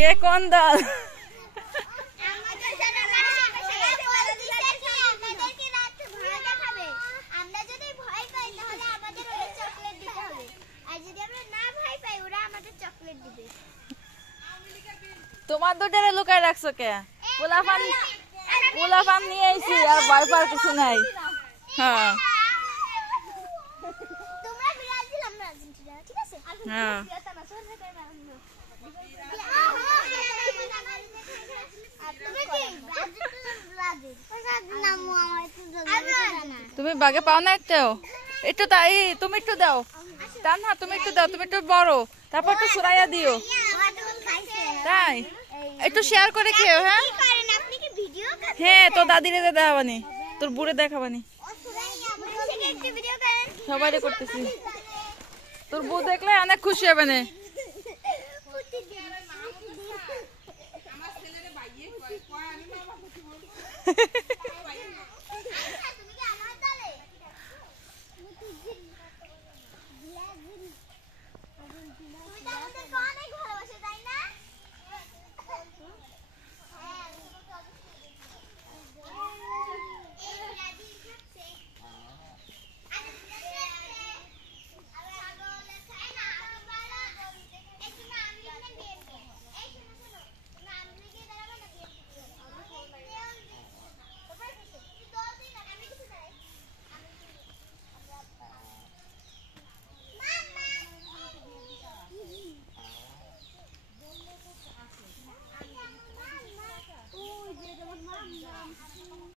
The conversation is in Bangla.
কে কোন দল? তোমার দুটারে লুকায় রাখছো কে? পোলাপান নিয়ে আইছি আর ভয় পাওয়ার কিছু নাই। হ্যাঁ হ্যাঁ তুমি বাগে পাও না একটাও? একটু তাই তুমি একটু দাও। তা না তুমি একটু দাও, তুমি একটু বড়, তারপর একটু সুরাইয়া দিও। তাই একটু শেয়ার করে খেও। হ্যাঁ হ্যাঁ তোর দাদিরে দেখাবানি, তোর বুড়ে দেখাবানি, সবাই করতেছি। তোর বউ দেখলে অনেক খুশি হবে না।